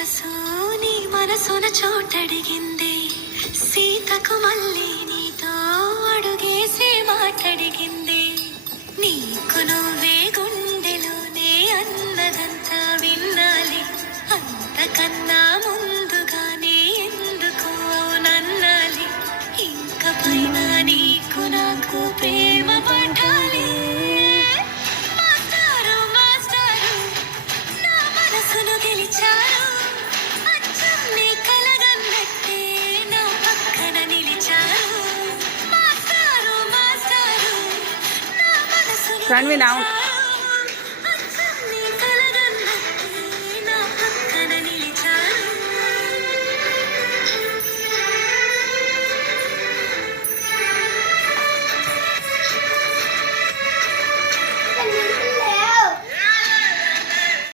మనసు నీ మనసున చోటడిగింది, సీతకు మళ్ళీ నీతో అడుగేసి మాటడిగింది. నీకు నువ్వే గుండెలోనే అన్నదంతా విన్నాలి, అంతకన్నా ముందుగానే ఎందుకు అవునన్నాలి. ఇంక పైన నీకు నాకు ప్రేమ పడాలి. మాస్టారు మాస్టారు నా మనసును గెలిచారు, అచ్చం నీ కలగన్నట్టే నా పక్కన నిలిచారు. మాస్టారు మాస్టారు నా మనసును Can we now